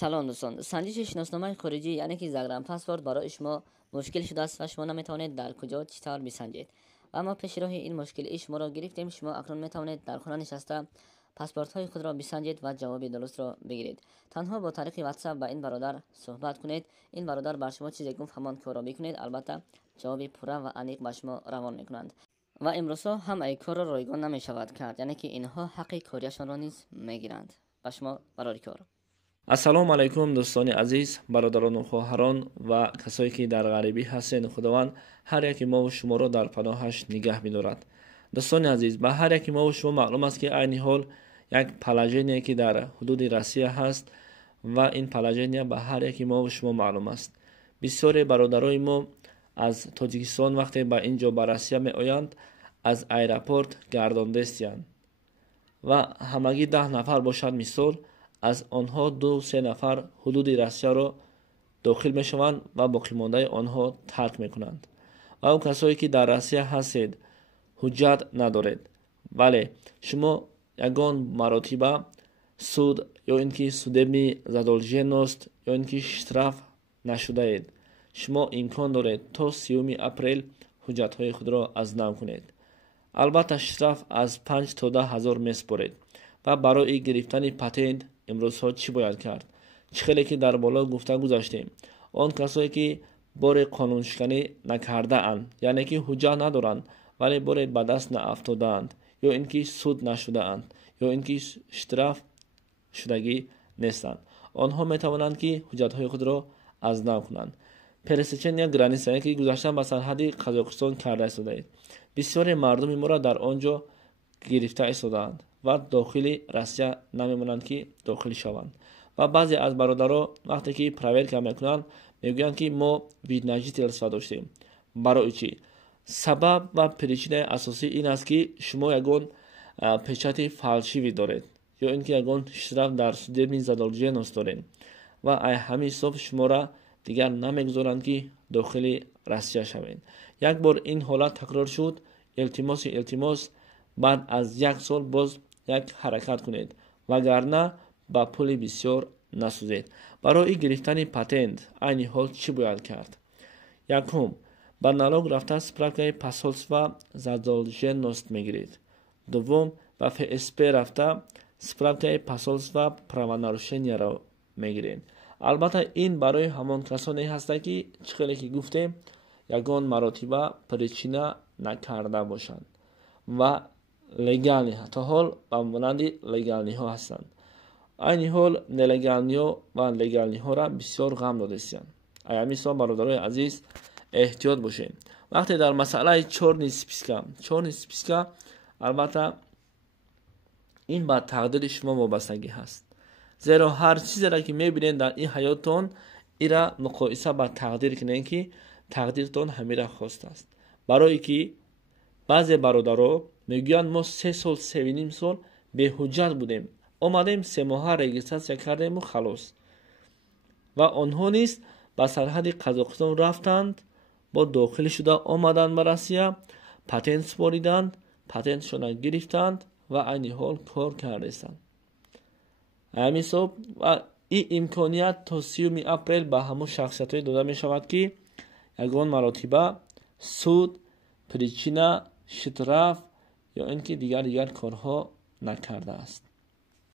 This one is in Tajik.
سلام دوستان، سنجش شناسنامه خارجی یعنی که زگرم پاسپورت برای شما مشکل شده است و شما نمیتوانید در کجا چطور بسنجید و اما پیش راه این مشکل شما را گرفتیم. شما اکنون میتوانید در خانه نشسته پاسپورت های خود را بسنجید و جواب درست را بگیرید. تنها با طریق واتساپ با این برادر صحبت کنید. این برادر بر شما چیزی گفت همان کار را بکنید، البته جواب پوره و عمیق به شما روان میکنند و امروزها هم ای کار را رایگان نمی شود کرد، یعنی که اینها حق کاریشان را نیز میگیرند. به شما برای کار. ассалому алайкум дӯстони азиз, бародарону хоҳарон ва касое ки дар ғарибӣ ҳастед. худованд ҳар яки мову шуморо дар паноҳаш нигаҳ медорад. дӯстони азиз, ба ҳар яки мову шумо маълум аст ки айни ҳол як положение ки дар ҳудуди Россия ҳаст ва ин положение ба ҳар яки мову шумо маълум аст. бисёре бародарои мо аз Тоҷикистон вақте ба ин ҷо ба Россия меоянд, аз аэропорт гардондестиянд ва ҳамагӣ 10 нафар бошад мисол, аз онҳо 2-3 нафар ҳудуди Россияро дохил мешаванд ва боқимондаи онҳо тарк мекунанд. ва он касое ки дар Россия ҳастед, ҳуҷҷат надоред, вале шумо ягон маротиба суд ё ин ки судебни задолженност ё ин ки штраф нашудаед, шумо имкон доред то 30 апрел ҳуҷҷатҳои худро аз нав кунед. албатта штраф аз 5 то 10 ҳазор меспоред. ва барои гирифтани патент имрӯзҳо чӣ бояд кард? чӣ хеле ки дар боло гуфта гузаштем, он касое ки бори қонуншиканӣ накардаанд, яъне ки ҳуҷҷат надоранд, вале боре ба даст наафтодаанд, ё ин ки суд нашудаанд, ё ин ки штраф шудагӣ нестанд, онҳо метавонанд ки ҳуҷҷатҳои худро аз нав кунанд. пересечения граница, яъне ки гузаштан ба сарҳади Қазоқистон карда истодаед. бисёре мардуми моро дар он ҷо гирифта истодаанд ва дохили Россия намемонанд ки дохил шаванд. ва баъзе аз бародаро вақте ки проверка мекунанд, мегӯянд ки мо вид на жительство доштем. барои чӣ? сабаб ва причинаи асосӣ ин аст ки шумо ягон печати фалшивӣ доред, ё ин ки ягон штраф дар судебни задолженност доред ва ай ҳамин ҳисоб шуморо дигар намегузоранд ки дохили Россия шавед. як бор ин ҳолат такрор шуд, илтимос баъд аз 1 сол боз як ҳаракат кунед, вагарна ба пули бисёр насӯзед. барои гирифтани патент айни ҳол чӣ бояд кард? якум, ба налог рафта справкаи посольства задолженност мегиред. дуввум, ба ФСП рафта справкаи посольства правонарушенияро мегиред. албатта ин барои ҳамон касоне ҳаста ки чӣ хеле ки гуфтем, ягон маротиба причина накарда бошанд ва легални, то ҳол ба монанди легалниҳо ҳастанд. айни ҳол нелегалниҳо ва легалниҳоро бисёр ғам додастанд. ҳамин ҳисоб бародарои азиз эҳтиёт бошед. вақте дар масъалаи чорни списка, албатта ин ба тақдири шумо вобастагӣ ҳаст. зеро ҳар чизеро ки мебинед дар ин ҳаёттон, ира муқоиса ба тақдир кунед ки тақдиртон ҳамира хостааст. барое ки баъзе бародаро мегӯянд мо 3 сол 3.5 сол беҳуҷҷат будем, омадем 3 моҳа регистратсия кардему халос. ва онҳо низ ба сарҳади Қазоқистон рафтанд, бо дохил шуда омаданд ба Россия, патент спориданд, патентшона гирифтанд ва айни ҳол кор кардастанд. ҳамин ҳисоб ва ин имконият то 30 апрел ба ҳамон шахсиятҳое дода мешавад ки ягон маротиба суд, причина, штраф ё ин ки дигар корҳо накардааст.